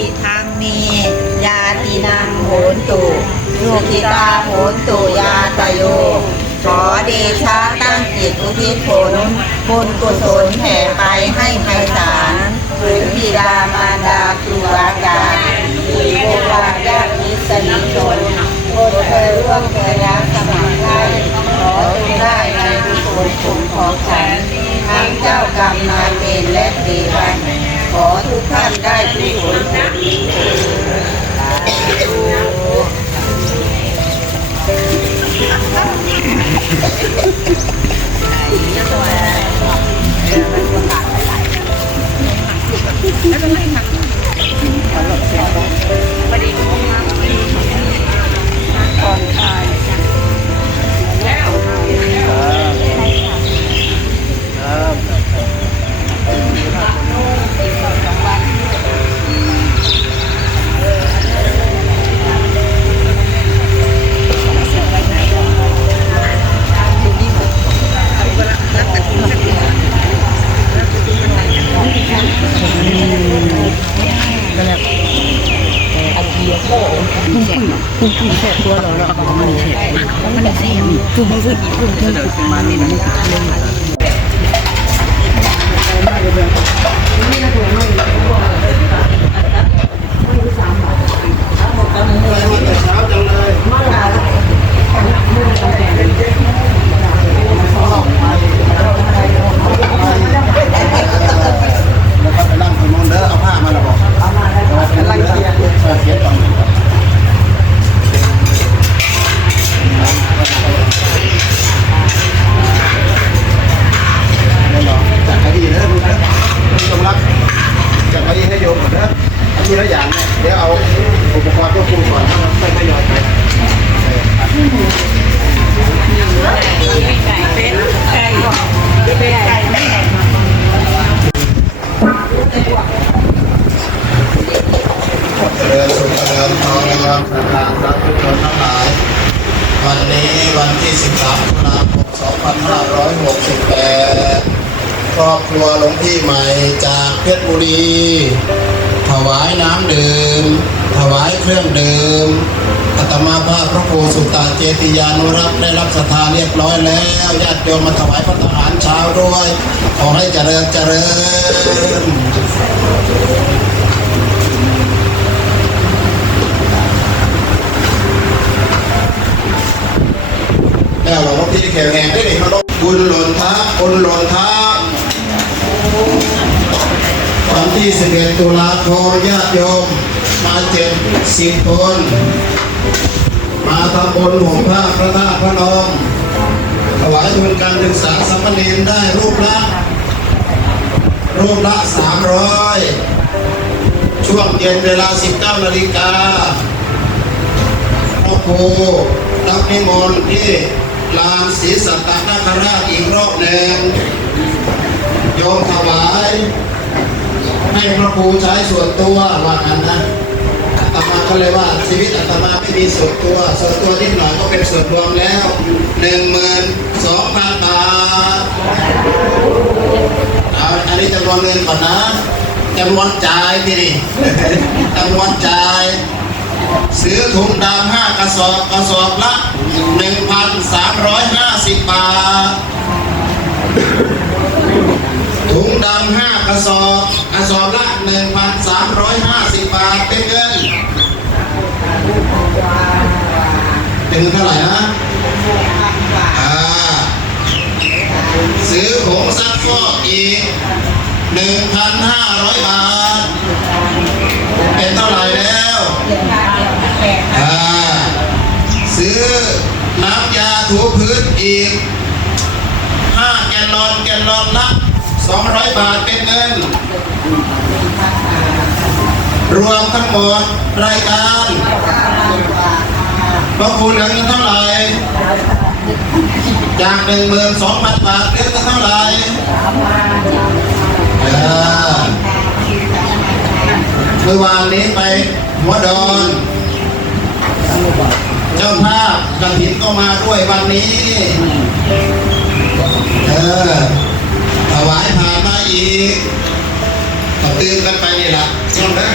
อิทังเมยาตินังโหนตุสุขิตาโหนตุยาตโยขอเดชะตั้งจิตอุทิศผลบุญกุศลแผ่ไปให้ไพศาลถึงบิดามารดาครูอาจารย์มีโบราณญาติมิตรสนิทชนคนเคยร่วมเคยรักสมัครใครขอจงได้ในกุศลผลของฉันทั้งเจ้ากรรมนายเวรและเทวันขอทุกท่านได้กุศลผลดีเถิคุณแสบตัวเหรอเราบอกมันแสบมันแสบคือมันคือญี่ปุ่นเดี๋ยวจะมาเนี่ยมันเล่นทีละอย่างเนี่ยเดี๋ยวเอาอุปกรณ์ตัวปูก่อนค่อยๆย่อยไปไก่ไม่แห้งเจริญสุขเจริญพรนะครับทางพระทุกคนทั้งหลายวันนี้วันที่13 ตุลาคม 2568 ครอบครัวหลวงพี่ใหม่จากเพชรบุรีถวายน้ำดื่มถวายเครื่องดื่มอาตมาภาพพระครูสุตตะเจติยานุรักษ์ได้รับศรัทธาเรียบร้อยแล้วญาติโยมมาถวายพระทหารเช้าด้วยขอให้เจริญเจริญแล้วเราที่แข็งแรงได้เลยครับบุญหล่นทับบุญหล่นทับวันที่11 ตุลาคมญาติโยมมา70 คนมาทำบุญห่มผ้าพระธาตุพระนมถวายทุนการศึกษาสามเณรได้รูปละ300ช่วงเย็นเวลา 19 นาฬิกาพระครูรับนิมนต์ที่ลานศรีสัตตนาคราชอีกรอบหนึ่งโยมถวายให้พระครูใช้ส่วนตัวว่างั้นนะอาตมาก็เลยว่าชีวิตอาตมาไม่มีส่วนตัวนิดหน่อยก็เป็นส่วนรวมแล้ว 12,000 บาทอันนี้จำนวนเงินก่อนนะจำนวนจ่ายที่นี่จำนวนจ่ายซื้อถุงดำ5 กระสอบละ 1,350 บาทถุงดำ5 กระสอบละ 1,350 บาทเป็นเงินเท่าไหร่นะซื้อผงซักฟอกอีก 1,500 บาทเป็นเท่าไหร่แล้วซื้อน้ำยาถูพื้นอีก5 แกลลอนละ 200 บาทเป็นเงินรวมทั้งหมดรายการพระครูเหลือเงินเท่าไหร่จาก 12,000 บาทเหลือเท่าไหร่เมื่อวานนี้ไปหัวดอนเจ้าภาพกฐินก็มาด้วยวันนี้ถวายผ่านมาอีก ถว ตื่นกันไปนี่ละยอมนะ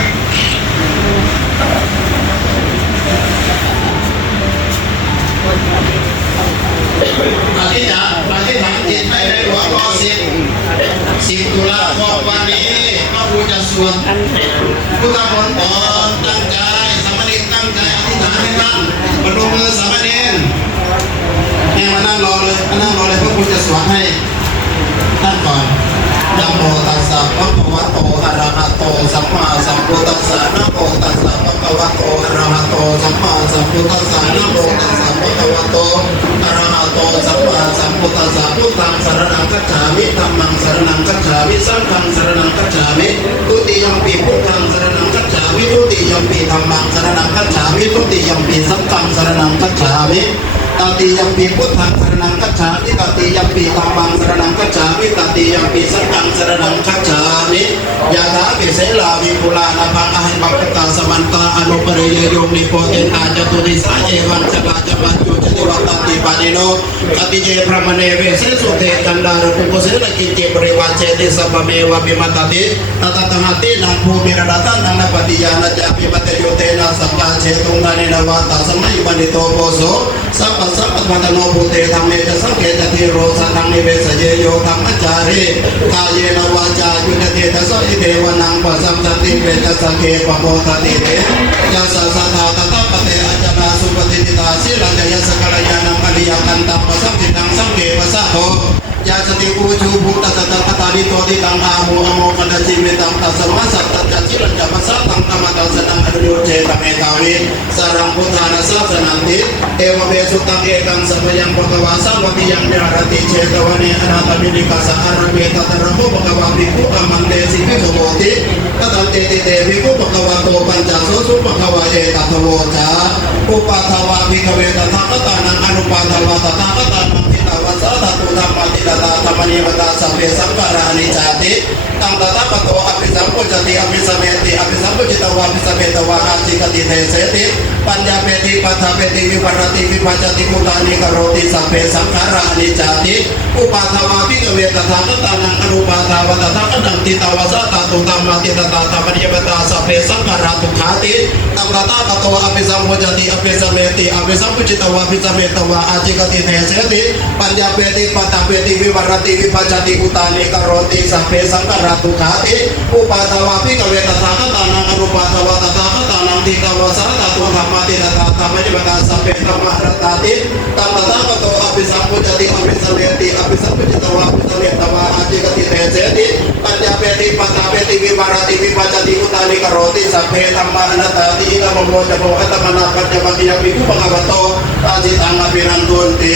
อธิษฐานจิตให้ในหลวงพ่อ10 ตุลาคมวันนี้พระครูจะสวดพุทธมนต์ตั้งใจสามเณรตั้งใจอธิษฐานให้ท่านประนมมือสามเณรเนี่ยมานั่งรอเลยพระครูจะสวดให้ท่านก่อนนะโมตัสสะภะคะวะโตอะระหะโตสัมมาสัมพุทธัสสะนะโมตัสสะภะคะวะโตอะระหะโตสัมมาสัมพุทธัสสะนะโมตัสสะภะคะวะโตอะระหะโตสัมมาสัมพุทธัสสะพุทธังสรณังคัจฉามิธัมมังสรณังคัจฉามิสังฆังสรณังคัจฉามิทุติยัมปิพุทธังสรณังคัจฉามิทุติยัมปิธัมมังสรณังคัจฉามิทุติยัมปิสังฆังสรณังคัจฉามิตติยัมปิพุทธังสรณังคัจฉามิตติยัมปิธัมมังสรณังคัจฉามิตติยัมปิสังฆังสรณังคัจฉามิยะถาปิเสลาวิปุลานาภังอหิบัพพตาสมันตาอนุปริยโยมนิโพเตนาจตุติสาเอวังสกาจวัจจุจติวัตติปานิโนอติเจพระมเนเวเสสุเทกันดารุปุเสนกิจเจปริวัชเชติสัพพเมวะปิมัตติตัตตังหตินังภูมิระดัตังนันปฏิญาณจาปิมัตโยเตนะสัพพะเชตุงานินวัตตสมัยวันนิโตโพโสสัพพะสัพพะมัตโนภูเตธรรมเมจะสังเกตติโรสังนิเวสเยโยธรรมจารีกายเยนวาจายุนเตตสัยเทวนังปัสสัมสติเวทสังเกปโมทติเตยัสสะธาตตะปเตอจนาสุปฏิติตาสิลัญญสกลยานังอริยกันตัมปสัมจิตังสังเกปสะโตยาสติอุชูภูตตะตะตาลิโตติตังอาโมอโมคดจิเมตังตัสสะสัตตะจิรัญญปัสสะตังธรรมตัสสะนังอริโยเจตเมตาวิสรังพุทธานัสสะนันติเอวเมสุตังเอกังสัพยังภควาสังวติยังญาณติเจตวเนอนาตมินิกัสสะอารเมตตะระโภภควาภิกขุอมันเตสิภิกขุโมติกตันเตติเตภิกขุภควาโตปัญจโสสุภควาเอตัทโวจาอุปาทวาภิกขเวตถาคตานังอนุปาทวาตถาคตานังทิตาวะสัทธตุธรรมติตตาธรรมนิวตาสัพเพสังขารานิจจติตังตถาคตอภิสัมพุจติอภิสเมติอภิสัมพุจิตวะอภิสเมตวะอาจิกติเทเสติปัญญาเปติปัฏฐาเปติวิปรติวิภัจติมุตานิกโรติสัพเพสังขารานิจจติอุปาทวาภิกขเวตถาคตานังอนุปาทวะตถาคตังทิตาวะสัทธตุธรรมติตตาธรรมนิวตาสัพเพสังขาราทุกขาติตังตถาคตอภิสัมพุจติอภิสเมติอภิสัมพุจิตวะอภิสเมตวะอาจิกติเทเสติปัญญาเปติปัฏฐาเปติวิปรติวิภัจติมุตานิกโรติสัพเพสังขาราทุกขาติอุปาทวาภิกขเวตถาคตานังอนุปาทวะตถาคตานังทิตาวะสัทธตุธรรมติตตาธรรมนิวตาสัพเพธรรมรตติตัมตถาคตอภิสัมพุจติอภิสเมติอภิสัมพุจิตวะอภิสเมตวะอาจิกติเทเสติปัญญาเปติปัฏฐาเปติวิปรติวิภัจติมุตานิกโรติสัพเพธรรมอนัตติอินทโมจโภอัตมนาปัจจปฏิยภิกขุภควโตอาจิตังอภินันตุนติ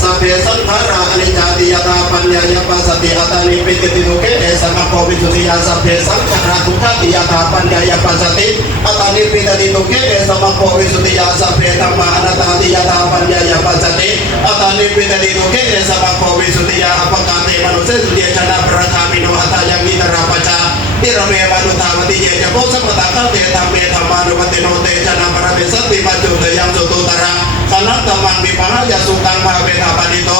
สัพเพสังขาราอนิจจติยตาปัญญายปัสสติอัตตานิปิติติโลเกเอสัมภโพวิสุทธิยาสัพเพสังขาราทุกขติยตาปัญญายปัสสติอัตตานิปิติติโลเกเอสัมภโพวิสุทธิยาสัพเพธรรมอนัตติยตาปัญญายปัสสติอัตตานิปิติติโลเกเอสัมภโพวิสุทธิยาอภกาเตมนุเสสุเดียชนะประธามิโนอัตตายังมิตราปจาทิระเมวานุธามติเยจะโพสัมปตะคัตเตธรรมเมธรรมานุปติโนเตชนะปรเมสัตติปัจจุเตยังสุตุตระสนัตตมังวิปัสสยสุตังภาเวทาปนิโต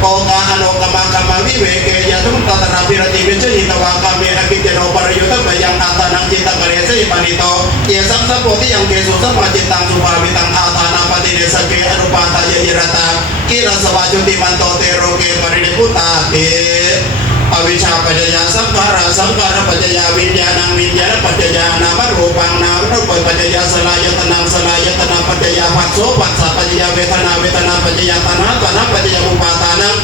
โอกาอโนกมังกัมวิเวเกยะทุมตตระพิรติวิจหิตวากาเมนะกิเจโนปรยุตตะยังอาตานังจิตตะเกเรสยปนิโตเยสัมสัพโพธิยังเกสุสัมมาจิตังสุภาวิตังอาตานาปฏิเดสเกอนุปาตายยิรตากิรสวาจุติมันโตเตโรเกปรินิพุตตาเตอวิชชาปัจจยาสังขารปัจจยาวิญญาณังวิญญาณปัจจยานามรูปังนามรูปปัจจยาสลายตนังสลายตนะปัจจยาภัสโสปัสสะปัจจยาเวทนาปัจจยาตัณหาปัจจยาอุปาทานัง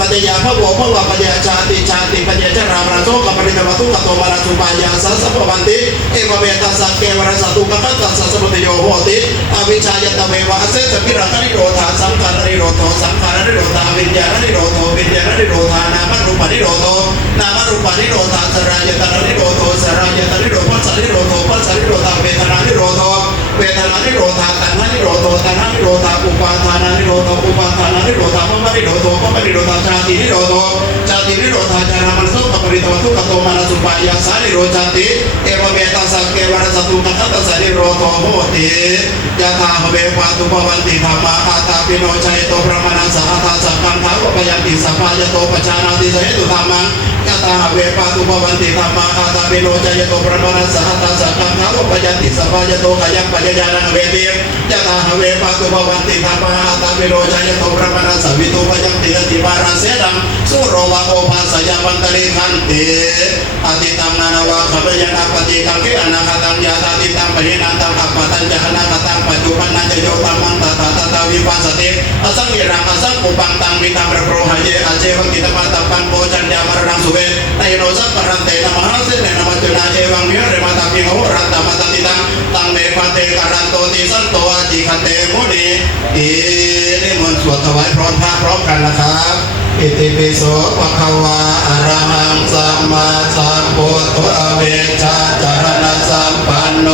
ปัจจยาภวปัจจยาชาติปัจจยาชรามรโสกัปริตวทุกขโตมรสุปายาสัสสะภวันติเอวเมตัสสะเกวรสตุกขัตตัสสะสมุทโยโหติอวิชชายตเมวะอเสสพิรัตนิโรธาสังขารนิโรธสังขารนิโรธาวิญญาณนิโรธวิญญาณนิโรธานามรูปนิโรธนามรูปนิโรธาสรายตนะนิโรธสรายตนะนิโรธปัสสะนิโรธปัสสะนิโรธาเวทนานิโรธเวทนานิโรธาตัณหานิโรธตัณหานิโรธาอุปาทานานิโรธอุปาทานานิโรธภวนิโรธภวนิโรธชาตินิโรธชาตินิโรธาจารมันโสกปริตวทุกขโตมนสุปายาสานิโรธาติเอวเมตัสสะเกวรสตุกัตตัสสะนิโรธโหติยะถาเวปะตุภวันติธรรมาอาตาปิโนชัยโตพระมนัสสะอาตาสัพพันธาวปยันติสัพพายโตปชานาติสเหตุธรรมังยะถาเวปะตุภวันติธรรมาอาตา ปิโนจายโตประมาณสหัตสังฆังหาอุปยันติสัพพายโตขยัมปัญญาณเวทียะตาหเวปะตุภวันติธรรมะตาปิโนจายโตประมาณสัพพิตุพยัมติอติวาราเสดังสุโรวะโอภาสยาวันตริขันติอติตังนานาวะขบยันอปติกังกิอนาคตังยาตาติตังปะหินันตังอัปปะตัญจหนาคตังปัจจุบันนันจะโยตัมมังตถาตถาวิปัสสติอสังเวรังอสังปุปังตังวิตังระโปรหะเยอเจวกิตมัตตังปังโพจันยามรณังสุเวไตโนสัพพรันเตนะมหาเสนนะมัจจุนาเอวังมิเรมาตาปิโหรันตมัตติตังตังเมปะเตกรันโตติสันโตอจิคเตมุนีนิมนต์สวดถวายพรพระพร้อมกันนะครับอิติปิโสภะคะวาอะระหังสัมมาสัมพุทโธอเวชชาจารณะสัมปันโน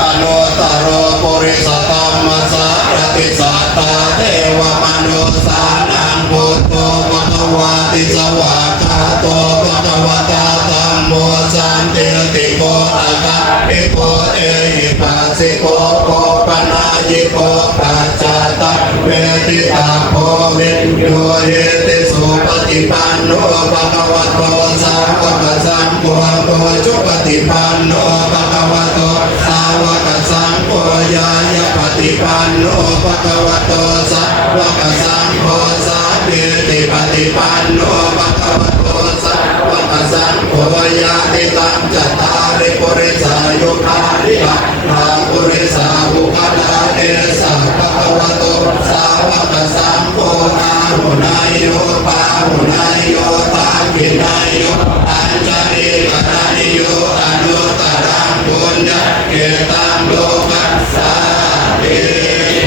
อนุตตรปุริสธัมมัสสะรติสัตตาเทวมนุสสานังพุทโธภควาติสวากขาโตภควตาธัมโมสันติติโกอะคะอิโกเอหิปัสสิโกโกปนายิโกปัจจตะเวทิตาโพวินโยเยติสุปฏิปันโนภควโตสาวกสังโฆโตจุปฏิปันโนภควโตสาวกสังโฆยายปฏิปันโนภควโตสาวกสังโฆสาเวติปฏิปันโนภควโตสาวกสังโฆยาติตังจัตตาริปุริสายุคาริยะนาปุริสาภุคลาเอสะภควโตสาวกสังโฆอาหุนายโยปาหุนายโยตากินายโยอัญจลิกนานิโยอนุตตรังปุญญเกตังโลกัสสาเอ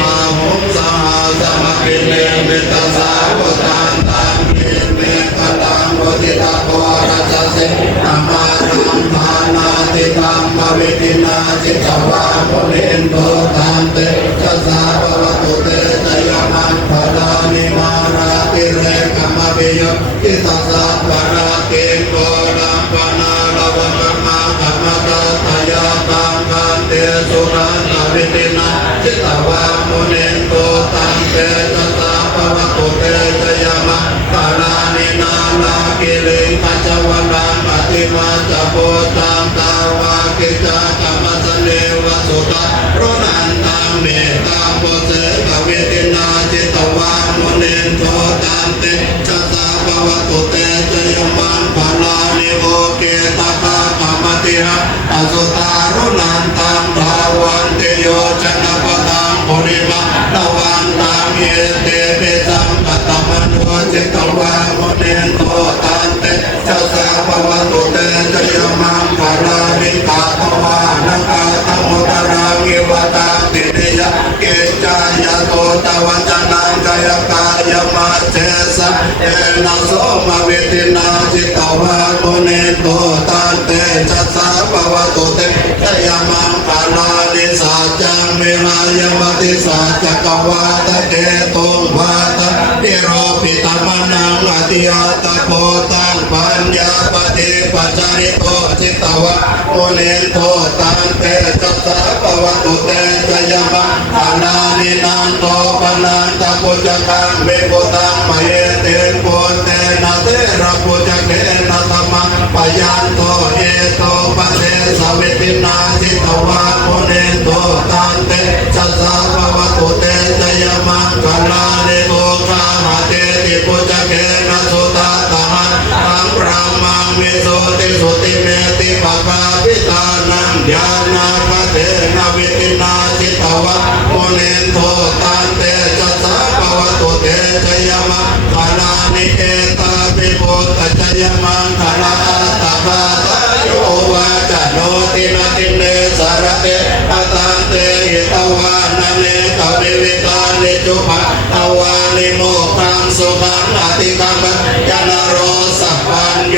มาหุสหาสมปิเนเมตตาสาวตันตังเมเมตตังโรติตาโกรัสเสนามานังทานาติตังภเวตินาจิตวามุนินโตตันเตจัสสะภวตุเตจยมังพลานิมาราติเรกมะปิโยอิตัสสะวราติโกรัมปนาลวะมังคัมมะตตยาตังกันเตสุรันตวิตินาจิตวามุนินโตตันเตจัสสะภวตุเตจยมังพลานินาลากิริขัจวรังอติมาจโพตังตาวากิจากรรมสเนวสุตาโรนันตังเมตังโพเสกเวตินาจิตวามุนินโตตันเตจัสสะภวตุเตจยมังพลานิโอเกตกะกรรมติหะอสุตาโรนันตังภาวันเตโยชนะปตังปุริมาตวันตังเยเตเปสังกตมโนจิตวามุนินโตตันเตจัสสะภวตุเตจยมังพลานิตาภวานังอาตมุตรังอิวตังติติยะเกจายะโตตวัจนังกายกายมัจเจสะเอนะโสมเวทินาจิตวามุนินโตตันเตจัสสะภวตุเตจยมังพลานิสัจจังเมหายมติสัจจกวาตเตตุงวาตติโรปิตมนังอติยตโพตังปัญญาปฏิปัจจาริโตจิตวะมุนินโตตันเตจัสสะภวตุเตจยมังพลานินันโตปนันตปุจกังเมโกตังมะเยเตนโกเตนะเตระปุจเกนะธรรมะปยันโตเอโตปะเตสเวตินาจิตวะมุนินโตตันเตจัสสะภวตุเตจยมังพลานิโกกาหะเตติปุจเกนะสุตตะหังตังพระมังมิโสติสุติเมติภคาปิตานังญาณาคเตนะเวตินาจิตวะมุนินโตตันเตจัสสะภวตุเตจยมังพลานิเกตาปิปุตตจยมังพลาตาภาตโยวาจโนตินาติเนสารเตอะตันเตหิตวานะเนกวิวิตานิจุปะตวานิโมขังสุขังอติกัมปยานโรสัพพัญโย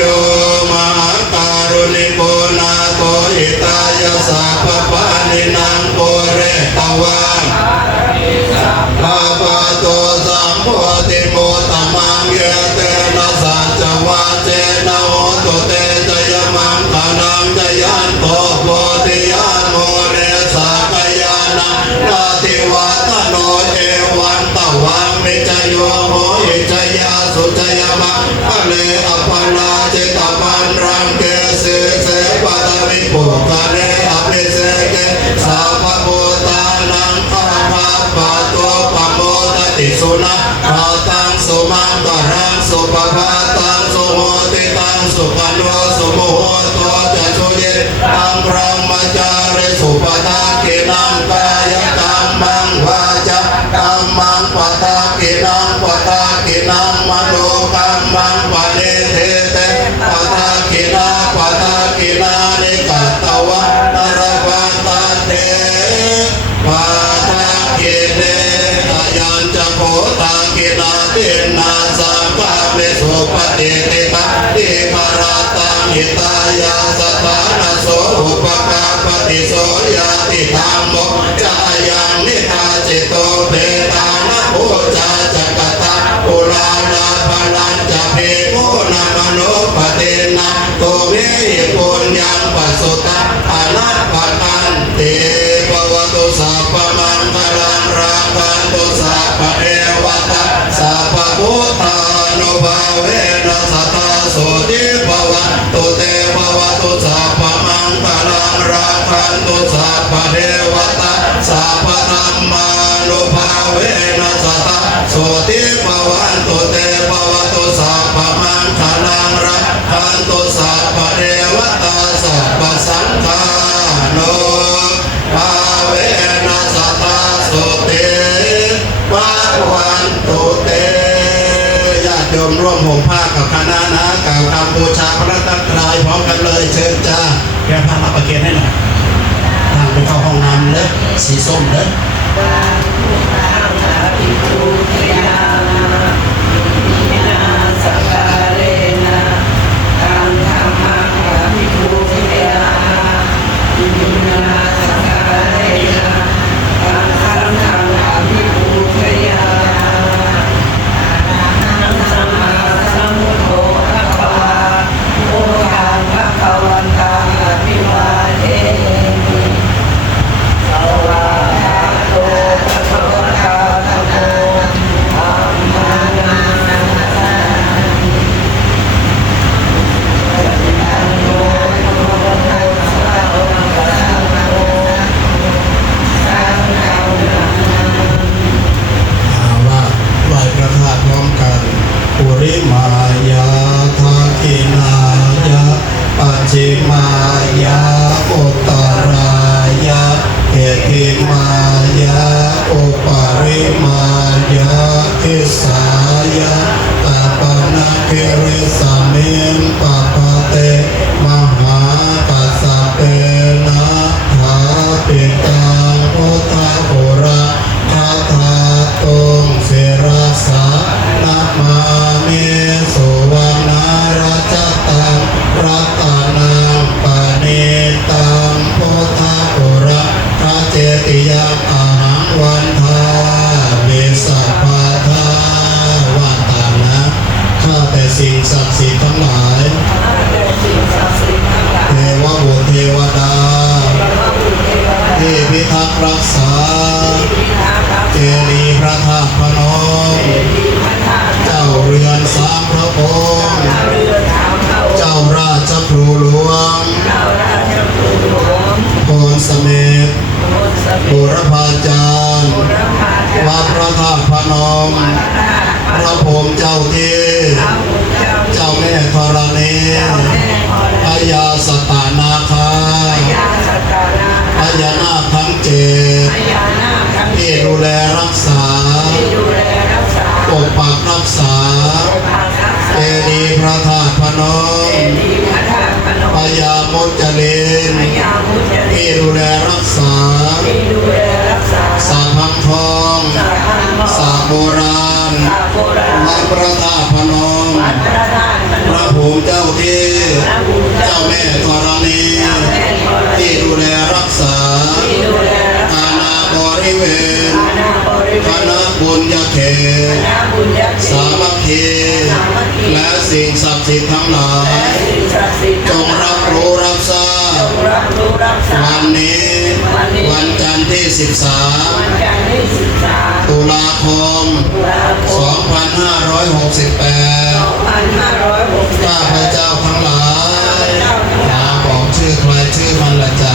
มหาการุณิโกนาโตหิตายาสัพพะนินังโกเรตวาภาปะโตสัมโพธิโมตมังเยเตนะสัจจวาเจนะโหตุเต โนสุโมโหตัวจะโชเยตังพระมจาริสุปทากินังกายกรรมังวาจากรรมังปทากินังปทากินังมโนกรรมังปเนเทเตปทากินาปทากินานิกัตตวะนรวัตเตปทากิเนอายัญจะโพธากินาตินาสังฆเมสุปฏิติตาติภราตังหิตายาสถานโสอุปกาปฏิโสยาติธรรมโมจายังนิทาจิตโตเปตานะโพจาจักตาปุรานาปนัญจะเพโกนามโนปเตนะโตเมหิปุญญังปัสสุตะอนัปปกันเตปวัตุสัพพมังคลังราคันตุสัพพเทวตาสัพพพุทธานุภาเวนัสตาโสติภวันตุเตภวตุสัพพมังคลังราคันตุสัพพเทวตาสัพพธัมมานุภาเวนัสตาโสติภวันตุเตภวตุสัพพมังคลังราคันตุสัพพเทวตาสัพพสังฆานุภาเวนัสตาโสติภวันตุเตญาติโยมร่วมห่มผ้ากับคณะนะกล่าวคำบูชาพระรัตนตรัยพร้อมกันเลยเชิญจ้าแกพามาประเคนให้หน่อยทางไปเข้าห้องน้ำเลยสีส้มเลยจิมายาอุตตรายาเอติมายาอุปาริมายาทิสายาตาปนาคิริสเมมปะปะเตมหาปัสสะเปนะทาปิตังพุทธปุระทาทาตุงเสราสานะมาเมสุวรรณราชตังรัตนังปณิตังพุทธปุระทาเจติยังอาหังวันทาวิสัพพะทาวันตามนะข้าแต่สิ่งศักดิ์สิทธิ์ทั้งหลายเทวบุตรเทวดาที่พิทักษ์รักษาเจดีย์พระธาตุพนมเจ้าเรือนสามพระองค์เจ้าราชครูหลวงโพนสเมธบุรพาจารย์วัดพระธาตุพนมพระพรหมเจ้าที่เจ้าแม่ธรณีพญาสตานาคาพญานาคทั้งเจ็ดที่ดูแลรักษาปกปักรักษาเจดีย์พระธาตุพนมพญามุจลินที่ดูแลรักษาสาพังทองสาโบราณวัดพระธาตุพนมพระภูมิเจ้าที่เจ้าแม่ธรณีที่ดูแลรักษาอาณาบริเวณคณะบุญญาเขตสามัคคีและสิ่งศักดิ์สิทธิ์ทั้งหลายจงรับรู้รับทราบวันนี้วันจันทร์ที่13ตุลาคม2568ข้าพเจ้าทั้งหลายบอกชื่อใครชื่อมันละจ้า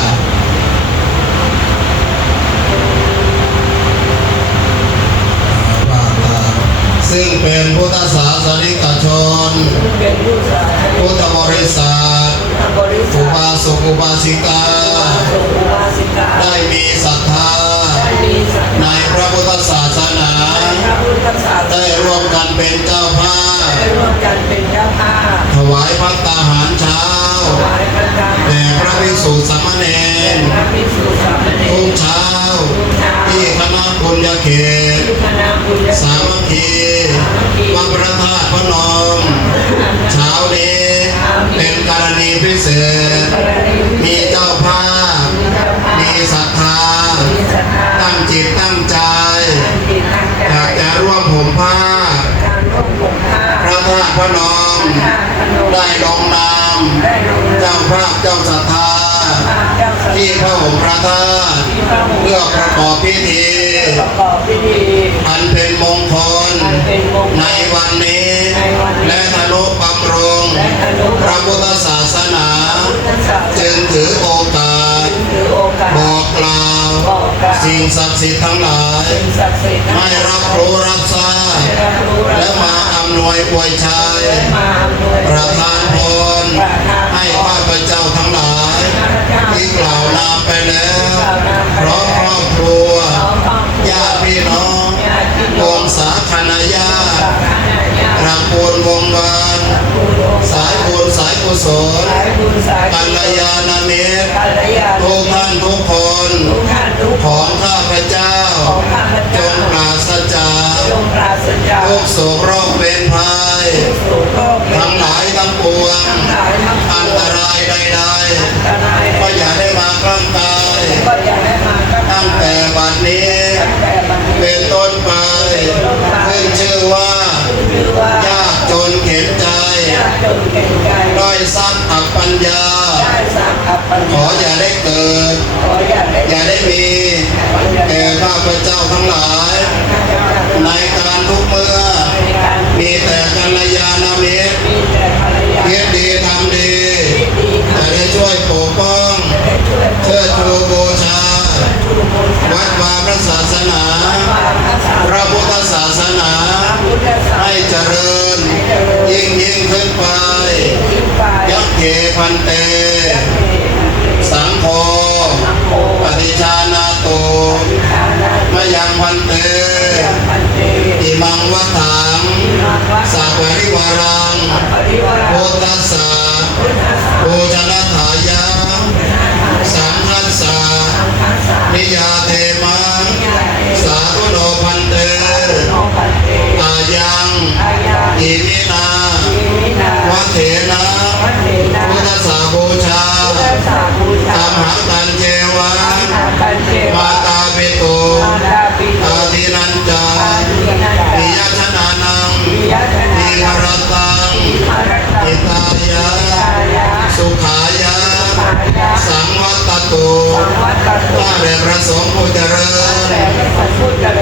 ซึ่งเป็นพุทธศาสนิกชนพุทธบริษัท อุบาสกอุบาสิกาได้มีศรัทธาในพระพุทธศาสนาได้ร่วมกันเป็นเจ้าภาพถวายภัตตาหารเช้าแด่พระภิกษุสามเณรทุกเช้าที่คณะบุญญาเขตสามัคคีวัดพระธาตุพนมเช้านี้เป็นกรณีพิเศษมีเจ้าภาพมีศรัทธาตั้งจิตตั้งใจอยากจะร่วมห่มผ้าพระธาตุพนมได้ลงนามเจ้าภาพเจ้าศรัทธาที่พระห่มพระธาตุเพื่อประกอบพิธีอันเป็นมงคลในวันนี้และทนุบำรุงพระพุทธศาสนาจึงถือโอกาสบอกกล่าวสิ่งศักดิ์สิทธิ์ทั้งหลายให้รับรู้รับทราบและมาอำนวยอวยชัยประทานพรให้ข้าพเจ้าทั้งหลายที่กล่าวนามไปแล้วพร้อมครอบครัวญาติพี่น้องวงศาคณาญาติตระกูลวงวานสายบุญสายกุศลกัลยาณมิตรทุกท่านทุกคนของข้าพเจ้าจงปราศจากทุกโศกโรคเป็นภัยทั้งหลายทั้งปวงอันตรายใดๆก็อย่าได้มาใกล้กายตั้งแต่บัดนี้เป็นต้นไปขึ้นชื่อว่ายากจนเข็นใจด้อยทรัพย์อับปัญญาขออย่าได้เกิดอย่าได้มีแก่ข้าพเจ้าทั้งหลายในการทุกเมื่อมีแต่กัลยาณมิตรคิดดีทำดีจะได้ช่วยปกป้องเชิดชูบูชาวัดวาพระศาสนาพระพุทธศาสนาให้เจริญยิ่งขึ้นไปยักเขพันเตสังโฆปฏิชานาโตมยังพันเตอิมังวัฏถังสัพปริวารังพุทธัสสะปูชนะถายาสังฆัสสะนิยาเทมังสาธุโนพันเตอายังอิมินาวัเถนะพุทธสาบูชาธรรมังตันเจวะมาตาปิตุอาทินันจาปิยชนานังนิคารตังอิตายะสุขายะสังวัตตุข้าแต่พระสงฆ์ผู้เจริญ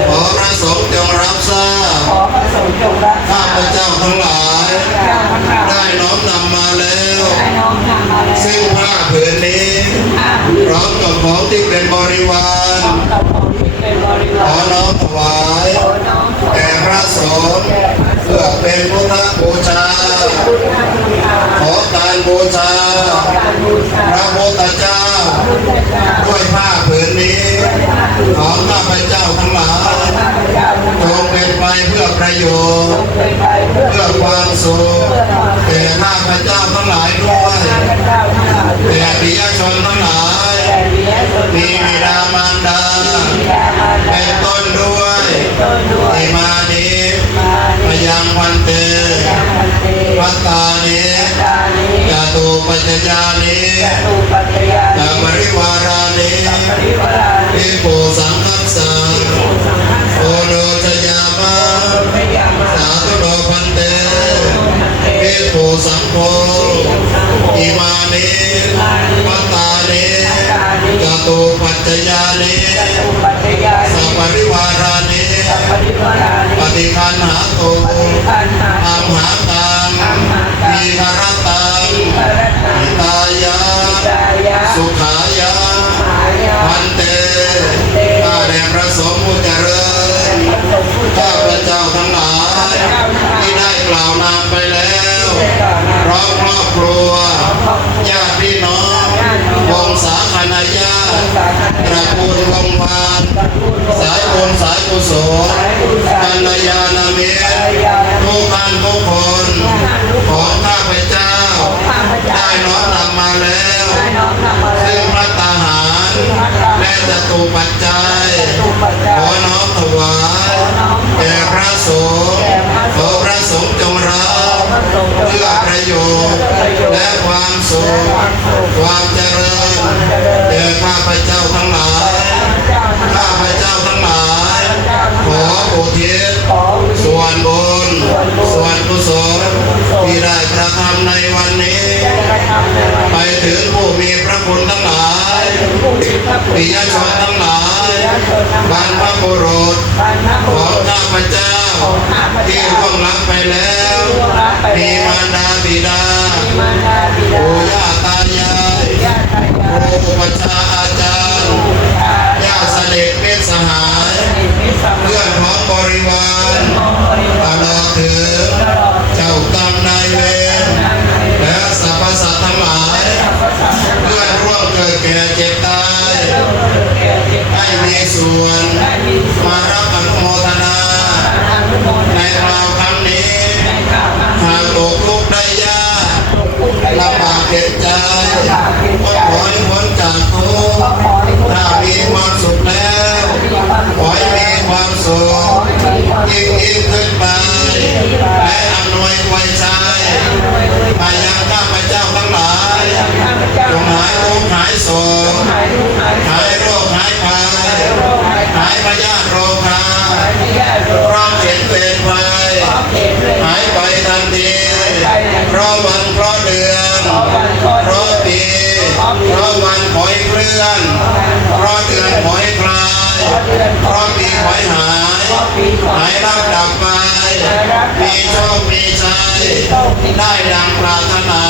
ขอพระสงฆ์จงรับทราบข้าพเจ้าทั้งหลายได้น้อมนำมาแล้วซึ่งผ้าผืนนี้พร้อมกับของที่เป็นบริวารขอน้อมถวายแด่พระสงฆ์เพื่อเป็นพุทธบูชาขอการบูชาพระพุทธเจ้าด้วยผ้าผืนนี้ของข้าพเจ้าทั้งหลายจงเป็นไปเพื่อประโยชน์เพื่อความสุขแก่ข้าพเจ้าทั้งหลายด้วยแก่ปิยชนทั้งหลายมีบิดามารดาเป็นต้นด้วยอิมานิมยังพันเตวัตตานิจตุปัจจยานิสัพปริวารานิภิกขุสังฆัสสะโอโนชยามะสาธุโนพันเตภิกขุสังโฆอิมานิวัตตานิจตุปัจจยานิสัพปริวารานิปฏิคันหาโตอัมหาตังมีคารตังอิตายะสุขายะพันเตข้าแต่พระสงฆ์ผู้เจริญข้าพระเจ้าทั้งหลายที่ได้กล่าวนามไปแล้วพร้อมครอบครัว สายบุญสายกุศลกัลยาณมิตรทุกท่านทุกคนของข้าพเจ้าได้น้อมนำมาแล้วซึ่งพระตาหารและจตุปัจจัยขอน้อมถวายแด่พระสงฆ์ขอพระสงฆ์จงรับเพื่อประโยชน์และความสุขความเจริญแด่ข้าพเจ้าทั้งหลายข้าพเจ้าทั้งหลายขออุทิศส่วนบุญส่วนกุศลที่ได้กระทำในวันนี้ไปถึงผู้มีพระคุณทั้งหลายปิยชนทั้งหลายบรรพบุรุษของข้าพเจ้าที่ล่วงลับไปแล้วมีมารดาบิดาปู่ย่าตายายครูอุปัชฌาย์อาจารย์ญาติสนิทมิตรสหายเพื่อนพ้องบริวารตลอดถึงเจ้ากรรมนายเวรและสรรพสัตว์ทั้งหลายเพื่อนร่วมเกิดแก่เจ็บตายให้มีส่วนมารับอนุโมทนาในคราวครั้งนี้หากตกทุกข์ได้ยากลำบากเจ็บใจก็ขอให้พ้นจากทุกข์ถ้ามีความสุขแล้วขอให้มีความสุขยิ่งขึ้นไปและอำนวยไว้ใจไปยังข้าพเจ้าทั้งหลายจงหายทุกข์หายโศกหายโรคหายภัยหายพยาธิโรคาพร้อมเห็นเป็นภัยหายไปทันทีเพราะวันเพราะเดือนเพราะปีเพราะวันหอยเคลื่อนเพราะเดือนหอยคลายเพราะปีหอยหายรับดับไปมีโชคมีชัยได้ดังปรารถนา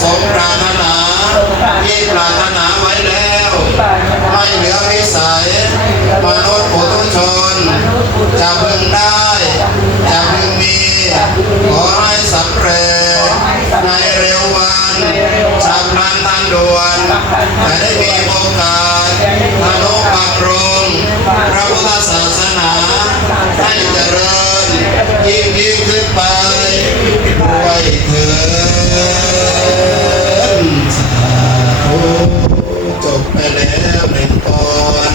สมปรารถนาที่ปรารถนาไว้แล้วไม่เหลือวิสัยมนุษย์ปุถุชนจะพึงได้จะพึงมีขอให้สำเร็จในเร็ววันฉับพลันทันด่วนจะได้มีโอกาสทะลุปรับปรุงพระพุทธศาสนาให้เจริญยิ่งขึ้นไปด้วยเถิดสาธุจบไปแล้วหนึ่งตอน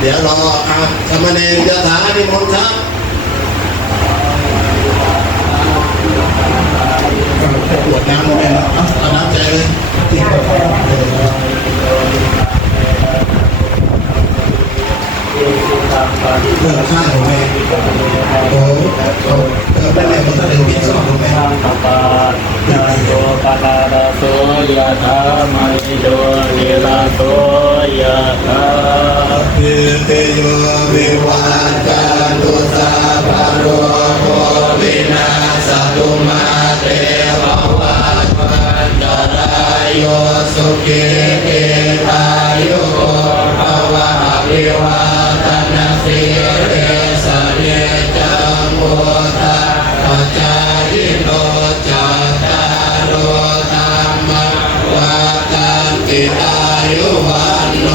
เดี๋ยวรอครับสมณียะถานิมนต์ครับปวดน้ำเลยนะเอาน้ำใจเลยกินกาแฟเพื่อข้าวไหมโอ้ไม่ได้ผมต้องเรียนพิจารณาไหมโตปะระระโสยะถามณิโยนิราโสยะถาพิเตโยวิวัจจันตุสัพพะโรโควินาศตุมาเตภวัตวันตรายโยสุขิเตตายุโกภวะอภิวาทนาสิริสเนจังโมทะปัจจายิโนจัตตารโอธัมมังวาตันติอายุวันโน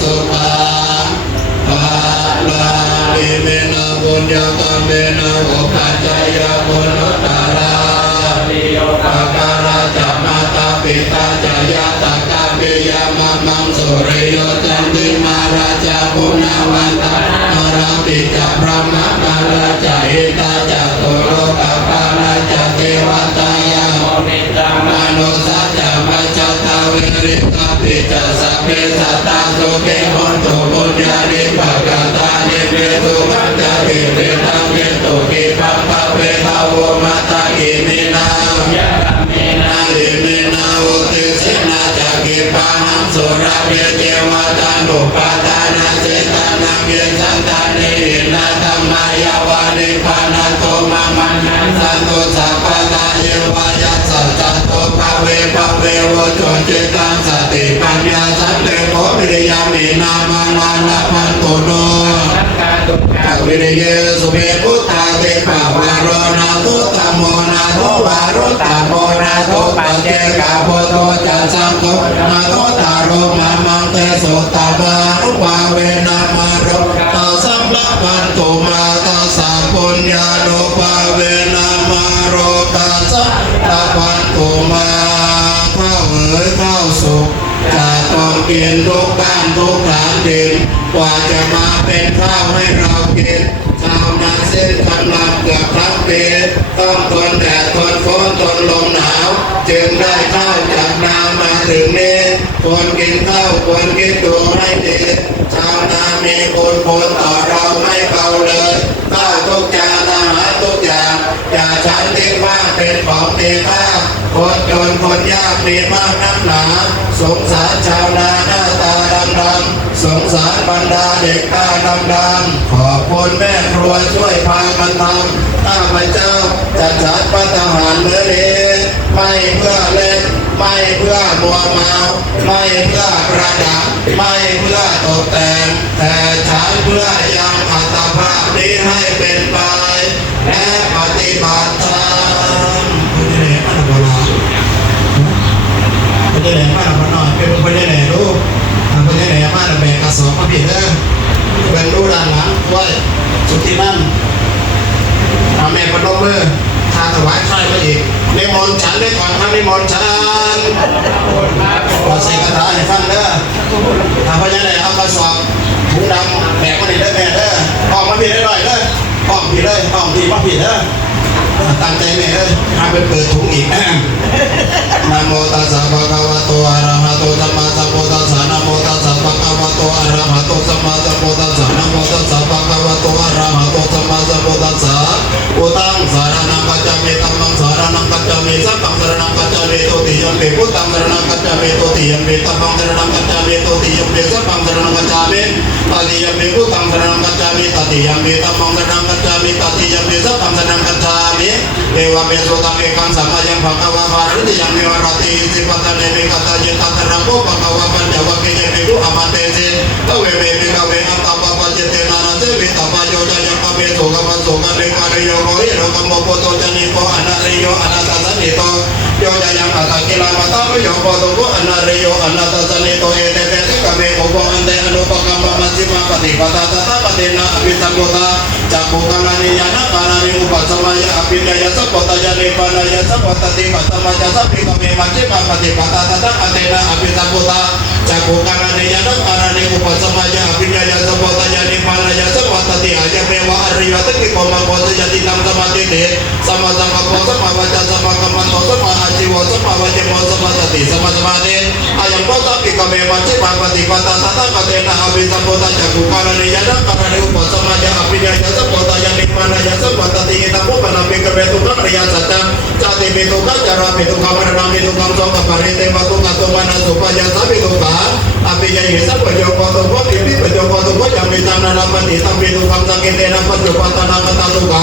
สุขังภาลังอิเมนะบุญญากรรมเมนะโอปัจจายบุญนุตตาราปิโยปะการะจัมมาตาปิตาจายาตากาปิยามะมังสุริโยจันติมาราชาปุณวันตานาราปิจาพระมะมาราชาหิตาจักตุโลกาปาราชาเทวตายาโมมิตามนุสัจจมัจจตาวิริตาปิจาสัพเพสัตตาสุเขหุนตุปุญญานิภกตานิเปตุมัจจติเวทังเวตุกิปัปปะเวทาวมัตตากิมินายะมินาลิมินาอุติสินาจักิปังสุราเวเจวตานุปาทานาเจตานังเยสันตานินาธัมมายาวานิพานาโตมามันสันตุสัพพตาเยวายาสัจจโตภเวภเวโวจนจิตังสติปัญญาสัตเตโภวิริยามินามังนานาพันตุโนจักวิริเยสุเมพุทธาเตปะวารโรนาทุตโมนาทุวารุตโมนาทุปัจเจกาโพโตจัสสังโฆนาทุตารุมามังเตสุตตะบัง กินทุกบ้านทุกฐานดินกว่าจะมาเป็นข้าวให้เรากินชาวนาสิ้นกำลังเกือบทั้งปีต้องทนแดดทนฝนทนลมหนาวจึงได้ข้าวจากนามาถึงนี้ควรกินข้าวควรกินดูให้ดีชาวนามีคุณต่อเราไม่เบาเลยข้าวทุกจานอาหารทุกอย่างอย่าฉันทิ้งว่าเป็นของมีค่าคนจนคนยากมีมากนักหนาสงสารชาวนาหน้าตาดำๆสงสารบรรดาเด็กตาดำๆขอบคุณแม่ครัวช่วยพากันทำข้าพเจ้าจะฉันพัฒหารมื้อนี้ไม่เพื่อเล่นไม่เพื่อมัวเมาไม่เพื่อประดับไม่เพื่อตกแต่งแต่ฉันเพื่อยังอัตภาพนี้ให้เป็นไปและปฏิบัติธรรมคุณจะแหล่มาหน่อยเป็นคนจะแหล่ลูกคุณจะแหล่มาแบ่งกระสอบมาผิดเด้อแบ่งลูกด้านหลังไว้สุดที่นั่นแม่คนลงมือทาถวายใครมาอีกในมนฉันได้ก่อนท่านในมนฉันขอใส่กระถาให้ฟังเด้อถ้าพญาไหนเอากระสอบถุงดำแบกมาดิได้แม่เด้อออกมาผิดได้หน่อยเด้อออกผิดเลยออกผิดมาผิดเด้อตั้งใจแม่เด้อทำเป็นเปิดถุงอีกนะโมตัสสะภะคะวะโตอะระหะโตสัมมาสัมพุทธัสสะนะโมตัสสะภะคะวะโตอะระหะโตสัมมาสัมพุทธัสสะนะโมตัสสะภะคะวะโตอะระหะโตสัมมาสัมพุทธัสสะอุตังสารนังกัจจามิธัมมังสารนังกัจจามิสังฆังสารนังกัจจามิตุติยัมปิพุทธังสารนังกัจจามิตุติยัมปิธัมมังสารนังกัจจามิตุติยัมปิสังฆังสารนังกัจจามิตติยัมปิพุทธังสารนังกัจจามิตติยัมปิธัมมังสารนังกัจจามิตติยัมปิสังฆังสารนังกัจจามิเอวะเมสุตังเอกังสัมมายังภะคะวะภาริติยังมิวรติสิปัตตะเนมิกัตตะจิตตะตระโกภะคะวะปัญญวะเกเยมิดุอะมะเตสิตเวเมมิกะเวอัตตะปะปะจิตเตนะนะเสวิตะปะโยจะยังกะเวโสกะปะโสกะเรกะเรโยโหริโนกะโมโปโตจะนิโกอนะเรโยอนะตะสะนิโตโยจะยังอะตะกิลามะตะโยโปโตโกอนะเรโยอนะตะสะนิโตเอเตเตติกะเมโอโกอันเตอนุปกัมมะมัจฉิมาปฏิปตาตะปะเตนะอภิสัมโพธาจักขุกะลานิยานะกานานิอุปสัมมายะอภิญญาสัพพตะยะเนปานายะสัพพตติปัตตมัจจะสัพพิกะเมมัจฉิมาปฏิปตาตะปะเตนะอภิสัมโพธาจักขุกะลานิยานะกานานิอุปสัมมายะอภิญญาสัพพตะยะเนปานายะสัพพตติอาจะเมวะอริยะตติโกมะโพสยติตังสมาธิเตสัมมาสังกัปปะสัมมาวาจาสัมมากัมมันโตสัมมาอาชีวะสัมมาวาจโมสัมมาสติสัมมาสมาธิอายังโพสัพพิกะเมมัจฉิมาปฏิปตาตะปะเตนะอภิสัมโพธาจักขุกะลานิยานะกานานิอุปสัมมายะอภิญญาสัพพตะยะเนปานายะสัพพตติตังโกปะนะภิกะเวตุกังอริยสัจจังจติเมตุกัจจาระเมตุกัมมะนะเมตุกัมโสกะปะริเตมะตุกัสโสมะนะสุปะยะสัพพิตุกะอภิญญาหิสัพพะโยโกตุโกปิปิปะโยโกตุโกจัมมิตังนะปะติตัมเมตุกัมสังเกเตนะปัจจุปัตตนะมะตังตุกะ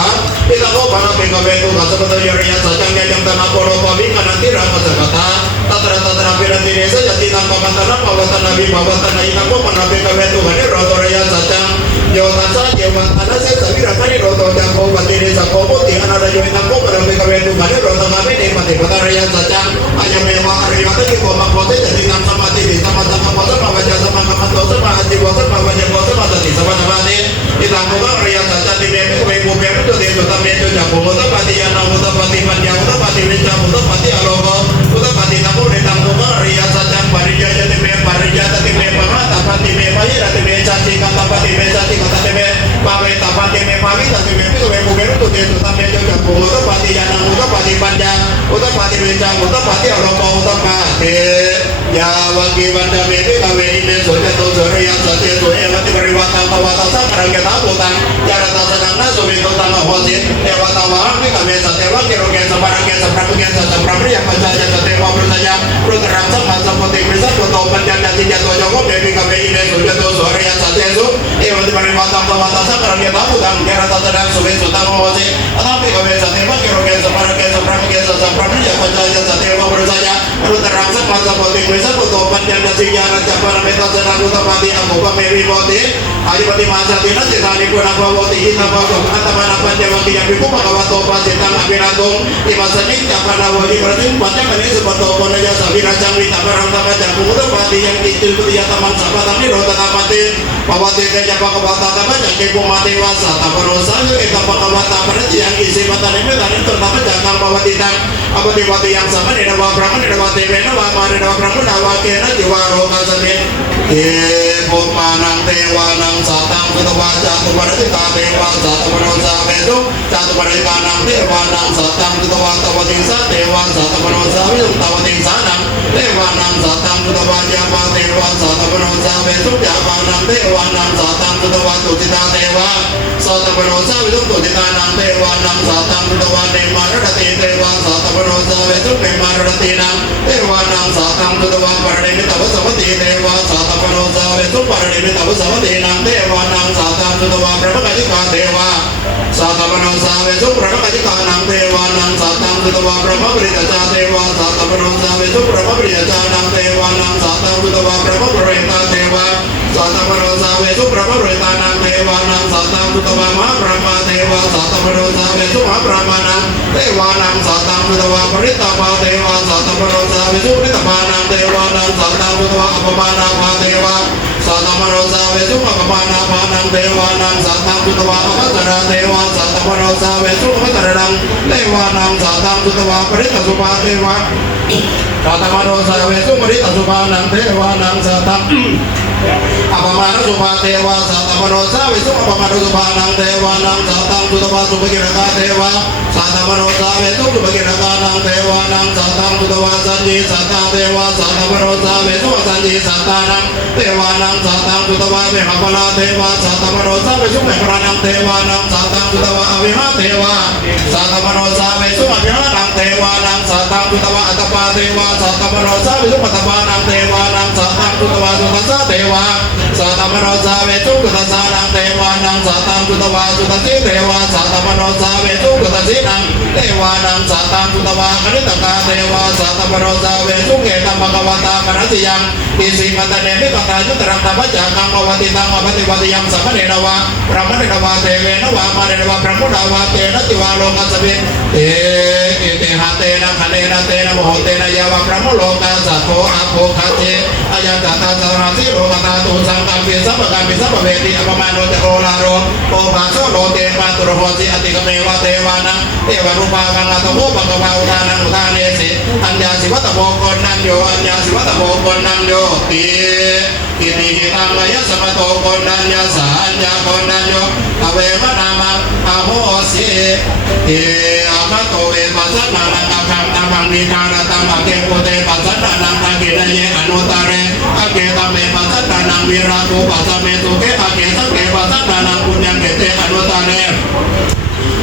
อิตังโกปะนะภิกะเวตุกัสสะปะยะริยสัจจังยะยังตนะโพโรปะวิคะนันติระมัสสะกะตาตัตระตัตระปิรันติเนสะยติตังปะมันตนะปะวัตนะวิภวัตนะอิตังโกปะนะภิกะเวตุหะนิโรโตระยะสัจจังโยตัสสะเยวันอะนะเสสะวิรังนิโรโตจังโกปะติเนสะโกโพติอะนะระโยอิตังโกปะนะภิกะเวตุหะนิโรโตนะเมเนปะติปะตะระยะสัจจังอะยังเมวะอริยะตติโกมะโพติจะติตังสมาธิติสัมมาสังกัปปะสัมมาวาจาสัมมากัมมันโตสัมมาอาชีวะสัมมาวาจโมสัมมาสติสัมมาสมาธิอิตังโกอริยสัจจันติเมภิกเวภูเปมุตโตเตโตตัมเมโตจักขุมุตตปะติยานามุตตปะติปัญญามุตตปะติวิชชามุตตปะติอโลภมุตตปะติตัมโมเนตังโกอริยสัจจังปริยยติเมปริยตติเมปะมะตะปะติเมปะยิรติเมจันติกัตตปะติเมจันติกัตติเมปะเวตปะติเมปะวิตติเมภิกเวภูเปมุตโตเตโตตัมเมโตจักขุมุตตปะติยานามุตตปะติปัญญามุตตปะติวิชชามุตตปะติอโลภมุตตปะติยาวะกิวันตะเมภิกเวอิเมสุจโตสุริยสัจเจสุเอวติปริวัตังภวตัสสะปะรังยะตาโพตังยะระตะสะนังนะสุวิโตตังโหติเทวตาวะภิกเวสัตเทวะกิโรเกสัมปะรังเกสัมปะรังเกสัมปะริยปัญญายะสัตเทวะปรุตยะปรุตรังสัมมาสัมปติมิสัตโตปัญญาญาติญาโตโยโกเมภิกเวอิเมสุจโตสุริยสัจเจสุเอวติปริวัตังภวตัสสะปะรังยะตาโพตังยะระตะสะนังสุวิโตตังโหติอะตาภิกเวสัตเทวะกิโรเกสัมปะรังเกสัมปะรังเกสัมปะริยปัญญายะสัตเทวะปรุตยะปรุตรังสัมมาสัมปติมิสัตโตปัญญาญาติญาโตปะเมตัสสะนังอุตตปะติอะโมปะเมวิโภติAdipati Mahasati Nasi Tani Puna Bhavati Hita Bhavati Antamana Panjavati Yang Biku Bhagavato Pasitam Abhiratum Imasanik Japana Wadi Pratim Panjamani Supato Panaya Sabirajam Vita Paranta มาจากภูมิปาติยังกิจิตุยาตมันสัพพะตังนิโรธตาปฏิภวติเตจะปะกวาตาตมะจากเกปุมาเทวาสัตตะปโรสังเอตปะกวาตาปะจิยังกิสิปัตตานิเมตานิตตะมะจากกังภวติตังอปฏิวัติยังสัมมะเนวะพระมะเนวะเตเวนะวะมาเนวะพระมุนาวะเกนะจิวาโรกัสมิเอปุมานังเทวานังสัตตังพุทธวาจาตุปริตาเทวาสัตตะปโรสาเวตุจาตุปริตานังเทวานังสัตตังพุทธวาตวติสัตเทวาสัตตะปโรสาเวตุตวติสานังเทวานังสัตตังพุทธวาจามาเทวาสัตตะปโรสาเวตุจามานังเทวานังสัตตังพุทธวาตุติตาเทวาสัตตะปโรสาเวตุตุติตานังเทวานังสัตตังพุทธวาเนมารตติเทวาสัตตะปโรสาเวตุเนมารตตินังเทวานังสัตตังพุทธวาปริณิตวสวัตติเทวาสัตตะปโรสาเวตุปริณิตวสวัตตินังเทวานังสัตตังพุทธวาพระมกัจจิกาเทวาสัตตะปโรสาเวตุพระมกัจจิกานังเทวานังสัตตังพุทธวาพระมปริตจาเทวาสัตตะปโรสาเวตุพระมปริตจานังเทวานังสัตตังพุทธวาพระมปริตาเทวาสัตตะปโรสาเวตุพระมปริตานังเทวานังสัตตังพุทธวามหาพระมาเทวาสัตตะปโรสาเวตุมหาพระมานังเทวานังสัตตังพุทธวาปริตาภาเทวาสัตตะปโรสาเวตุปริตาภานังเทวานังสัตตังพุทธวาอัปมานาภาเทวาสัตตะปโรสาเวตุอัปมานาภานังเทวานังสัตตังพุทธวาอัปสราเทวาสัตตะปโรสาเวตุอัปสรานังเทวานังสัตตังพุทธวาปริตาสุภาเทวาสัตตะปโรสาเวตุปริตาสุภานังเทวานังสัตตังอัปมาณสุภาเทวาสัตตะปโรสาเวตุอัปมาณสุภานังเทวานังสัตตังพุทธวาสุภกิรกาเทวาสัตตะปโรสาเวตุสุภกิรกานังเทวานังสัตตังพุทธวาสัญญีสัตตาเทวาสัตตะปโรสาเวตุสัญญีสัตตานังเทวานังสัตตังพุทธวาเวหปลาเทวาสัตตะปโรสาเวตุเวหปลานังเทวานังสัตตังพุทธวาอวิหาเทวาสัตตะปโรสาเวตุอวิหานังเทวานังสัตตังพุทธวาอัตตปาเทวาสัตตะปโรสาเวตุปัตตปานังเทวานังสัตตังพุทธวาสุทัสสะเทวาสัตตะปโรสาเวตุกุตสานังเทวานังสัตตังพุทธวาสุทัสสิเทวาสัตตะปโรสาเวตุกุตสินังเทวานังสัตตังพุทธวาคณิตกาเทวาสัตตะปโรสาเวตุเกตัมภควตากนัสสิยังอิสิมัตเนมิกตายุตรังธรรมจักขังภวติตังอภิติวัติยังสัมมเนวะพระมเนวะเทเวนวะมาเนวะพระมุนาวะเตนะจิวาโลกัสสมิเตอิติหะเตนะคะเนนะเตนะโมโหเตนะยาวะพระมุโลกัสสะโทอะโภคะเตอายันตตาสาราสิโลกตาตุสังกัมปิสัพพะกัมปิสัพพะเวติอปมาโนจะโอลาโรโอภาโสโลเตปะตุโรโหติอติกเมวะเทวานังเทวรูปากังอัตโมปะกวาอุทานังอุทาเนสิอัญญาสิวัตโมกนันโยอัญญาสิวัตโมกนันโยติอิติหิตังมายะสมโตกนันยะสัญญากนันโยอเวมะนามังอโหสิเออะมะโตเวปัสสนานังอะคังตัมังนิทานะตัมอะเกโกเตปัสสนานังอะเกนะเยอนุตเรอะเกตัมเมปัสสนานังวิราโกปัสสะเมตุเกอะเกสังเกปัสสนานังปุญญังเกเตอนุตเร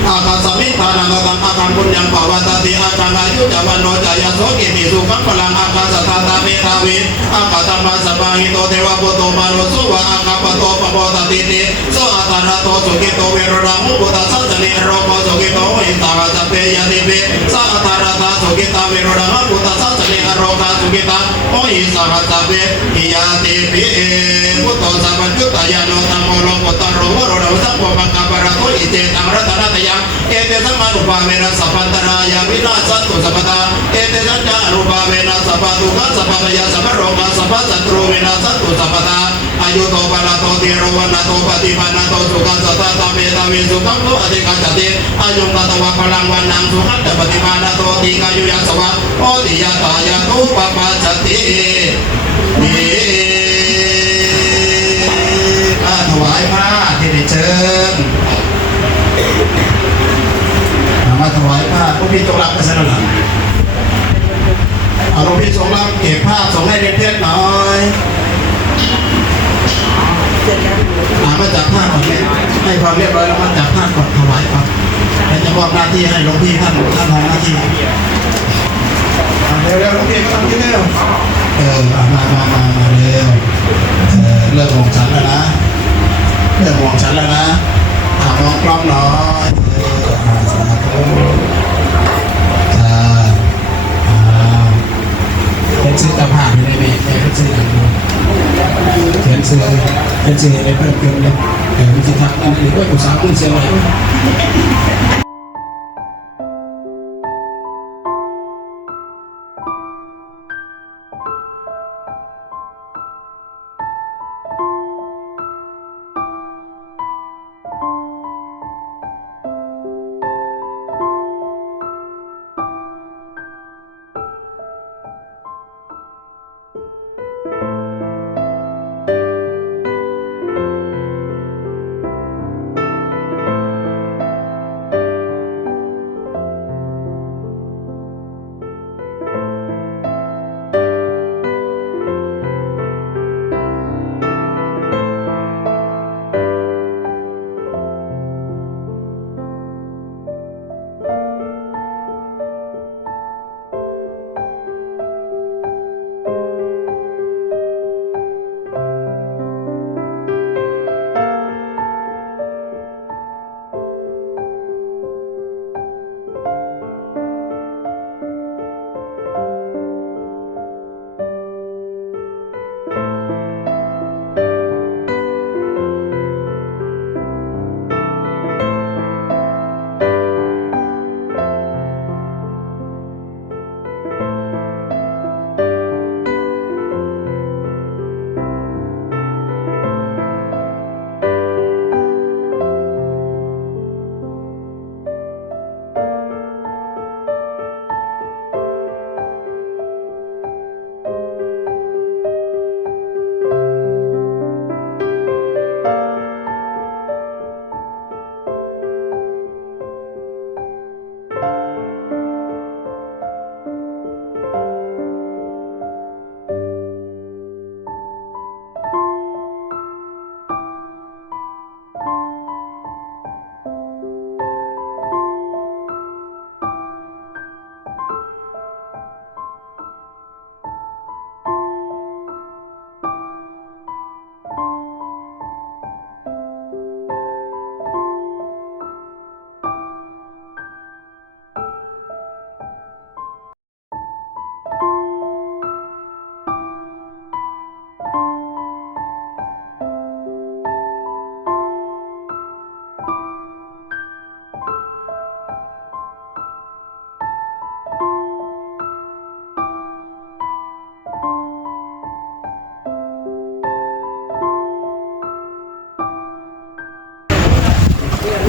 อาคาสมิทานังกังอาคังปุญญังภวตติอาคังอายุจวันโนจายโสกิติสุขังพลังอาคาสตาตาเมธาวิอาคาตัมมาสบาหิโตเทวะปุตโตมานุสุวะอาคาปโตปโปตติติโสอัตระโตสุกิโตเวรรามุปุตตะสัสนิโรโกสุกิโตอิตาสัพเพยติเปสัตตะระตาสุกิตาเวรรามุปุตตะสัสนิโรกาสุกิตาโอหิสัพสัพเพยติเปพุตโตสัพพัญญุตายาโนตัมโมโลปุตตะโรวโรดาสัพพมังคปะระโตอิเตตังรัตนะตยังเอเตสัมมานุภาเวนะสัพพันตรายาวินาสันตุสัพพตาเอเตสัจจานุภาเวนะสัพพทุกขสัพพพยาสัพพโรกะสัพพสัตรูวินาสันตุสัพพตาอายุโตปะระโตติโรวนะโตปฏิปันนะโตสุขัสสะตาเมตาวิสุขังโตอธิกัจจติอายุตตะวะพลังวันนังสุขัตตปฏิปันนะโตติกายุยัสสวะโอติยะตายะตุปะปัจจติถวายผ้าที่ได้เชิญมาถวายผ้าพวกพี่จงรับกันซะหน่อยเอาหลวงพี่จงรับเก็บผ้าส่งให้เรียบๆหน่อยมาจับผ้าก่อนให้ความเรียบร้อยแล้วมาจับผ้าก่อนถวายก่อนแล้วจะมอบหน้าที่ให้หลวงพี่ท่านทำหน้าที่เร็วๆหลวงพี่ก็ต้องกินเร็วมาเร็วเลิกห่วงฉันแล้วนะเลิกห่วงฉันแล้วนะมองกล้องหน่อยสาธุเป็นซื้อตะผ่านในเมฆเป็นซื้อหนังเป็นซื้อในเพิ่มเติมเลยวิธีทำอันนี้ก็อุตสาหกรรมเสียเลย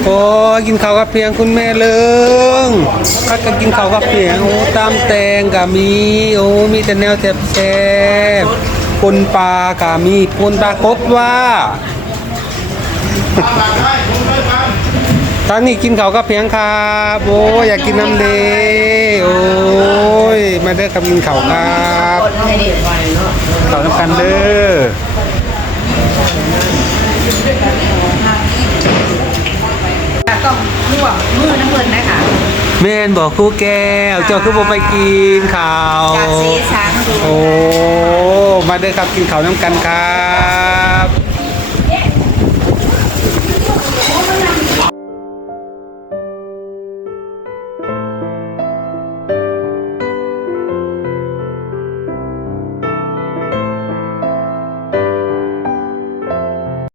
โอ้ยกินข้าวกับเพียงคุณแม่เลิงพักกันกินข้าวกับเพียงโอ้ตามแตงกะมีโอ้มีแต่แนวแซ่บๆปนปลากะมีปนปลากดว่าทางนี้กินข้าวกับเพียงครับโอ้ยอยากกินน้ำเดโอ้ยมาเด้อครับกินข้าวครับข้าวน้ำกันเด้อ ต้องลวกมือน้ำเงินนะคะ แม่นบอกครูแก้วเจ้าคือบ่ไปกินข้าว จากสีสันดู โอ้มาเด้อครับกินข้าวน้ำกันครับ